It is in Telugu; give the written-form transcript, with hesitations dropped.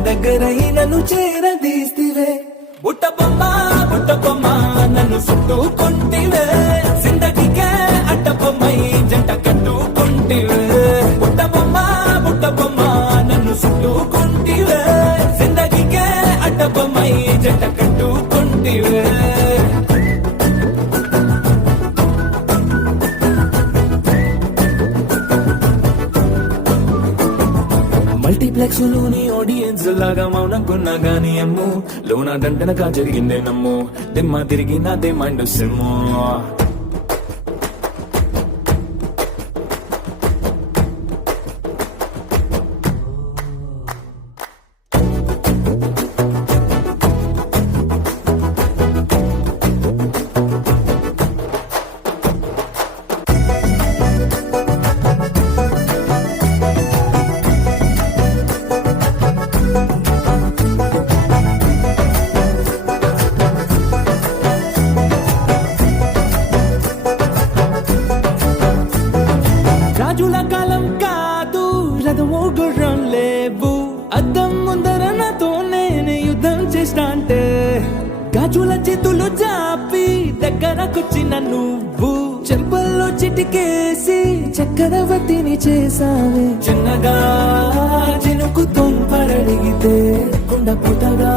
దగ్గరై నన్ను చేరదీస్తివే బుట్ట బొమ్మ నన్ను చుట్టుకుంటివే జిందగీకే అడ్డ బొమ్మై జంట కట్టుకుంటివే బుట్ట బొమ్మ నన్ను చుట్టుకుంటివే జిందగీకే అడ్డ బొమ్మై జంట కట్టుకుంటివే మల్టీప్లెక్స్ లోని ఆడియన్స్ లాగా మౌనంకున్నా గానీ అమ్ము లోన దండనగా జరిగిందే నమ్ము దిమ్మ తిరిగి నాదే మైండ్ సిమ్ము రాజుల కాలం కాదు రథమో గుర్రం లేవు అద్దం ముందర నాతో నేను యుద్ధం చేస్తా అంటే గాజుల చేతులు జాపి దగ్గరకొచ్చిన నువ్వు చెంపల్లో చిటికేసి చక్రవర్తిని చేసావే చిన్నగా చినుకు తుంపరడిగితే కుండ పుటగా